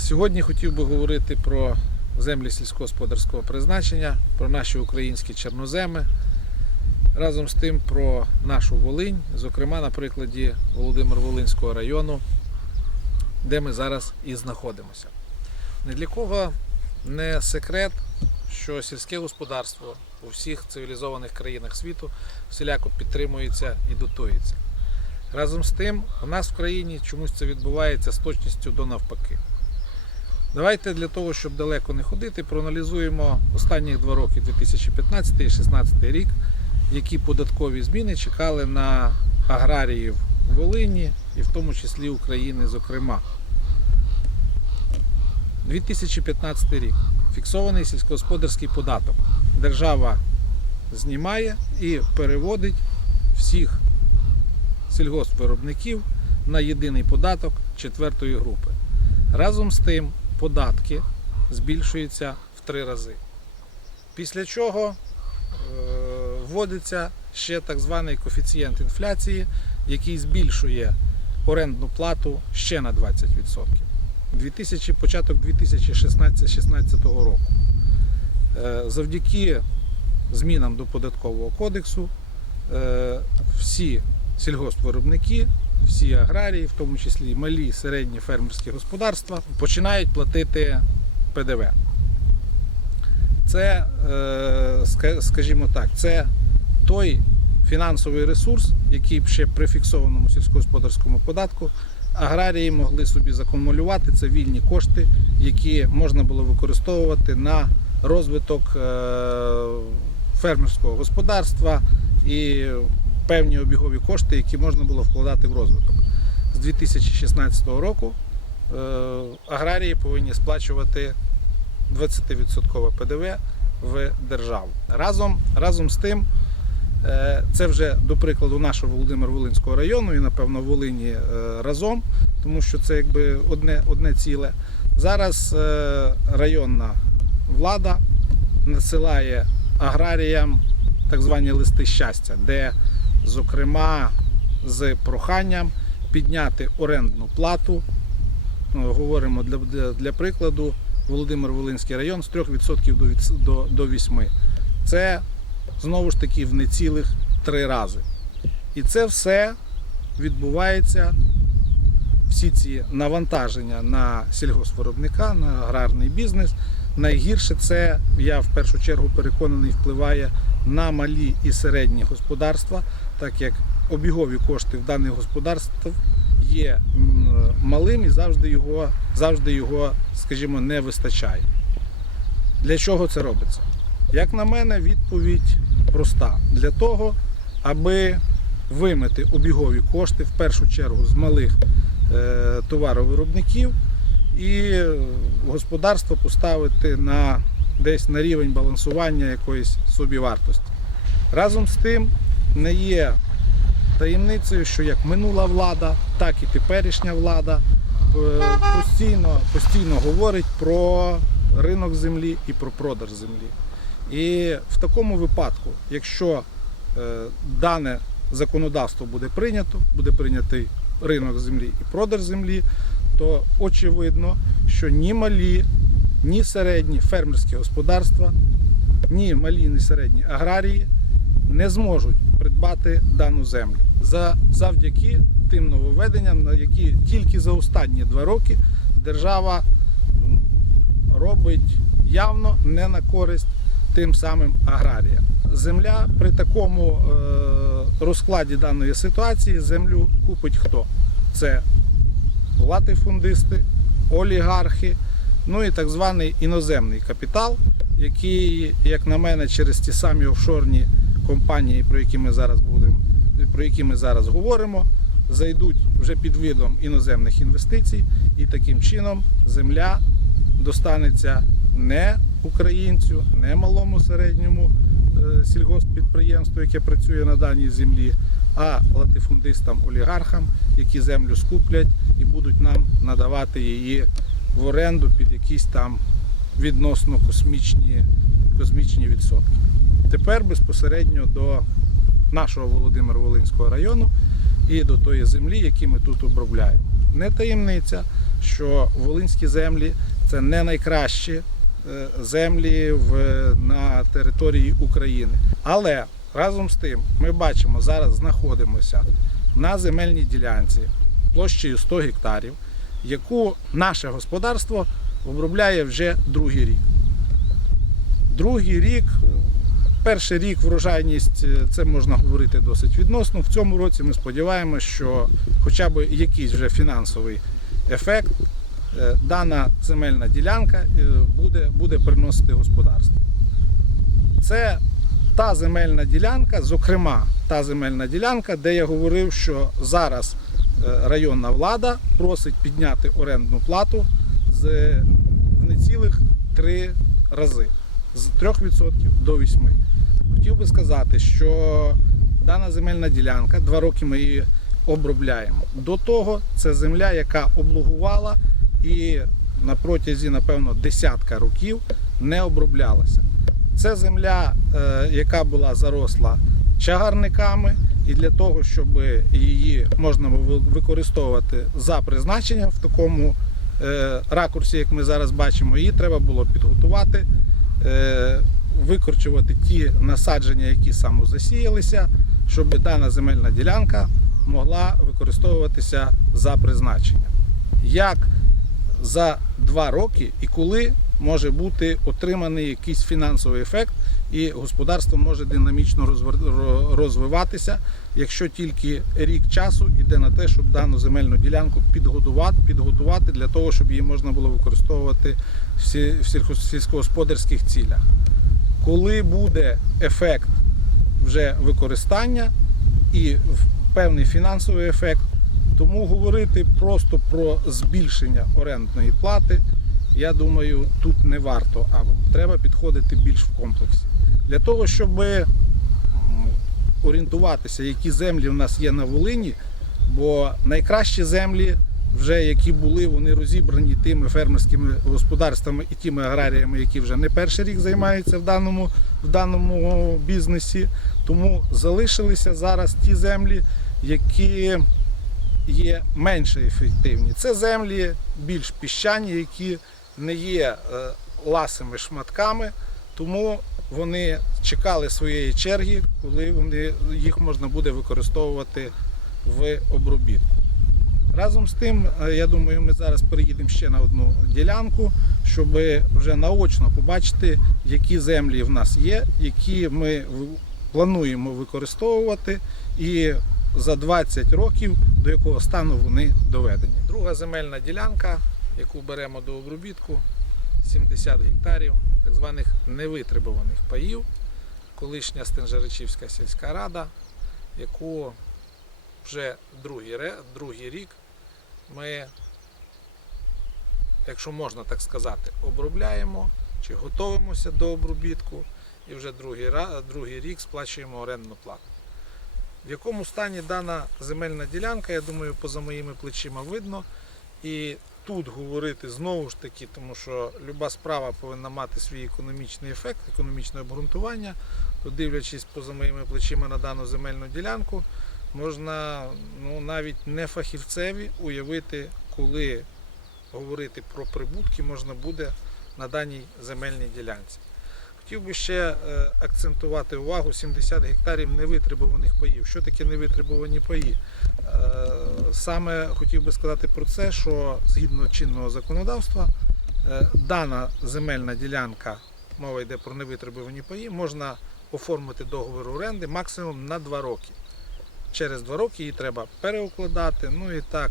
Сьогодні хотів би говорити про землі сільськогосподарського призначення, про наші українські чорноземи, разом з тим про нашу Волинь, зокрема на прикладі Володимир-Волинського району, де ми зараз і знаходимося. Не для кого не секрет, що сільське господарство у всіх цивілізованих країнах світу всіляко підтримується і дотується. Разом з тим, у нас в країні чомусь це відбувається з точністю до навпаки. Давайте для того, щоб далеко не ходити, проаналізуємо останні два роки, 2015 і 2016 рік, які податкові зміни чекали на аграріїв Волині і в тому числі України, зокрема. 2015 рік. Фіксований сільськогосподарський податок. Держава знімає і переводить всіх сільгоспвиробників на єдиний податок четвертої групи. Разом з тим податки збільшуються в три рази. Після чого е, вводиться ще так званий коефіцієнт інфляції, який збільшує орендну плату ще на 20%. 2000, початок 2016 року. Е, Завдяки змінам до податкового кодексу е, всі сільгоспвиробники, всі аграрії, в тому числі малі середні фермерські господарства, починають платити ПДВ. Це, е, скажімо так, це той фінансовий ресурс, який ще при фіксованому сільськогосподарському податку аграрії могли собі закумулювати. Це вільні кошти, які можна було використовувати на розвиток е, фермерського господарства і певні обігові кошти, які можна було вкладати в розвиток. З 2016 року е, аграрії повинні сплачувати 20% ПДВ в державу. Разом, разом з тим, е, це вже до прикладу нашого Володимир-Волинського району і, напевно, Волині е, разом, тому що це якби одне, одне ціле. Зараз районна влада надсилає аграріям так звані листи щастя, де, зокрема, з проханням підняти орендну плату. Ну, говоримо для, для, прикладу, Володимир-Волинський район з 3% до, до, до 8%. Це знову ж таки в нецілих три рази. І це все відбувається, всі ці навантаження на сільгоспвиробника, на аграрний бізнес. Найгірше це, я в першу чергу переконаний, впливає на малі і середні господарства, так як обігові кошти в даних господарств є малим і завжди його, завжди його, скажімо, не вистачає. Для чого це робиться? Як на мене, відповідь проста. Для того, аби вимити обігові кошти в першу чергу з малих е, товаровиробників і е, господарство поставити на десь на рівень балансування якоїсь собівартості. Разом з тим не є таємницею, що як минула влада, так і теперішня влада е, постійно, постійно говорить про ринок землі і про продаж землі. І в такому випадку, якщо е, дане законодавство буде прийнято, буде прийнятий ринок землі і продаж землі, то очевидно, що ні малі, ні середні фермерські господарства, ні малі, ні середні аграрії не зможуть придбати дану землю за, завдяки тим нововведенням, на які тільки за останні два роки держава робить явно не на користь тим самим аграріям. Земля при такому е, розкладі даної ситуації землю купить хто? Це латифундисти, олігархи, ну і так званий іноземний капітал, який, як на мене, через ті самі офшорні компанії, про які ми зараз будемо, про які ми зараз говоримо, зайдуть вже під видом іноземних інвестицій, і таким чином земля достанеться не українцю, не малому середньому е, сільгосппідприємству, яке працює на даній землі, а латифундистам, олігархам, які землю скуплять і будуть нам надавати її в оренду під якісь там відносно космічні, космічні відсотки. Тепер безпосередньо до нашого Володимир-Волинського району і до тої землі, які ми тут обробляємо. Не таємниця, що волинські землі це не найкращі е, землі в, на території України. Але разом з тим ми бачимо, зараз знаходимося на земельній ділянці площею 100 гектарів, яку наше господарство обробляє вже другий рік. Другий рік, перший рік врожайність, е, це можна говорити досить відносно. В цьому році ми сподіваємося, що хоча б якийсь вже фінансовий ефект е, дана земельна ділянка е, буде, буде приносити господарству. Це та земельна ділянка, зокрема, та земельна ділянка, де я говорив, що зараз районна влада просить підняти орендну плату з нецілих три рази з 3% до 8%. Хотів би сказати, що дана земельна ділянка, два роки ми її обробляємо. До того це земля, яка облугувала і на протязі, напевно, десятка років не оброблялася. Це земля, е, яка була заросла чагарниками, і для того, щоб її можна було використовувати за призначенням в такому е, ракурсі, як ми зараз бачимо, її треба було підготувати, викорчувати ті насадження, які самозасіялися, щоб дана земельна ділянка могла використовуватися за призначенням. Як за два роки і коли може бути отриманий якийсь фінансовий ефект, і господарство може динамічно розвиватися, якщо тільки рік часу йде на те, щоб дану земельну ділянку підготувати, підготувати для того, щоб її можна було використовувати в сільськогосподарських цілях. Коли буде ефект вже використання і певний фінансовий ефект, тому говорити просто про збільшення орендної плати, я думаю, тут не варто, а треба підходити більш в комплексі. Для того, щоб орієнтуватися, які землі в нас є на Волині, бо найкращі землі, вже які були, вони розібрані тими фермерськими господарствами і тими аграріями, які вже не перший рік займаються в даному, в даному бізнесі. Тому залишилися зараз ті землі, які є менш ефективні. Це землі більш піщані, які не є е, ласими шматками, тому вони чекали своєї черги, коли вони, їх можна буде використовувати в обробітку. Разом з тим, е, я думаю, ми зараз переїдемо ще на одну ділянку, щоб вже наочно побачити, які землі в нас є, які ми плануємо використовувати, і за 20 років до якого стану вони доведені. Друга земельна ділянка, яку беремо до обробітку, 70 гектарів так званих невитребуваних паїв, колишня Стенжеречівська сільська рада, яку вже другий, рік ми, якщо можна так сказати, обробляємо чи готуємося до обробітку і вже другий, другий рік сплачуємо орендну плату. В якому стані дана земельна ділянка, я думаю, поза моїми плечима видно. І тут говорити знову ж таки, тому що люба справа повинна мати свій економічний ефект, економічне обґрунтування, то дивлячись поза моїми плечима на дану земельну ділянку, можна ну, навіть не фахівцеві уявити, коли говорити про прибутки можна буде на даній земельній ділянці. Хотів би ще е, акцентувати увагу 70 гектарів невитребуваних паїв. Що таке невитребувані паї? Е, Саме хотів би сказати про це, що згідно чинного законодавства е, дана земельна ділянка, мова йде про невитребувані паї, можна оформити договір оренди максимум на 2 роки. Через 2 роки її треба переукладати. Ну і так,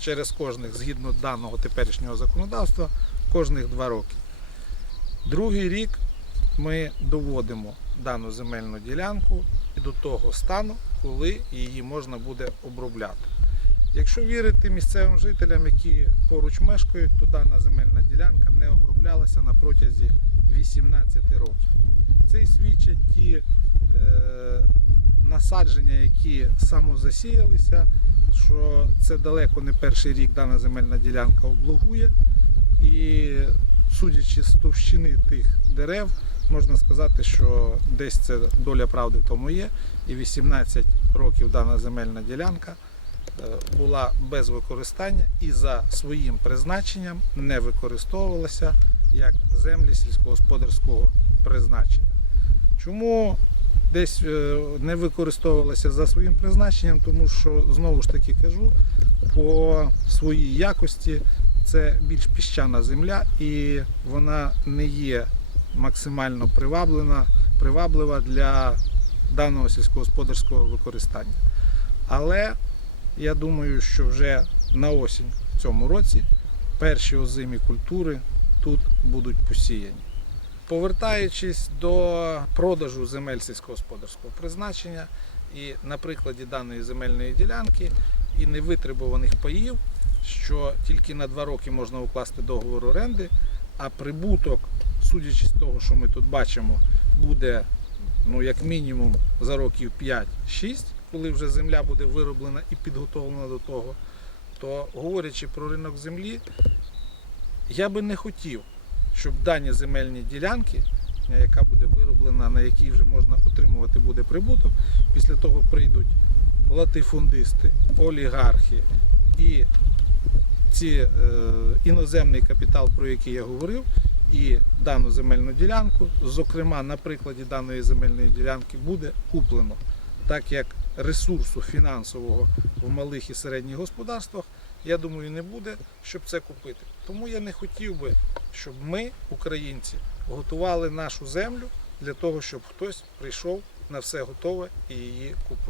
через кожних, згідно даного теперішнього законодавства, кожних 2 роки. Другий рік ми доводимо дану земельну ділянку до того стану, коли її можна буде обробляти. Якщо вірити місцевим жителям, які поруч мешкають, то дана земельна ділянка не оброблялася на протязі 18 років. Це і свідчать ті е, насадження, які самозасіялися, що це далеко не перший рік дана земельна ділянка облугує. І судячи з товщини тих дерев, можна сказати, що десь це доля правди тому є. І 18 років дана земельна ділянка е, була без використання і за своїм призначенням не використовувалася як землі сільськогосподарського призначення. Чому десь е, не використовувалася за своїм призначенням? Тому що знову ж таки кажу, по своїй якості це більш піщана земля і вона не є максимально приваблена, приваблива для даного сільськогосподарського використання. Але я думаю, що вже на осінь в цьому році перші озимі культури тут будуть посіяні. Повертаючись до продажу земель сільськогосподарського призначення, і на прикладі даної земельної ділянки і невитребуваних паїв, що тільки на два роки можна укласти договор оренди, а прибуток, судячи з того, що ми тут бачимо, буде ну, як мінімум за років 5-6, коли вже земля буде вироблена і підготовлена до того, то говорячи про ринок землі, я би не хотів, щоб дані земельні ділянки, яка буде вироблена, на якій вже можна отримувати буде прибуток, після того прийдуть латифундисти, олігархи і ці, е, іноземний капітал, про який я говорив, і дану земельну ділянку, зокрема на прикладі даної земельної ділянки, буде куплено, так як ресурсу фінансового в малих і середніх господарствах, я думаю, не буде, щоб це купити. Тому я не хотів би, щоб ми, українці, готували нашу землю для того, щоб хтось прийшов на все готове і її купив.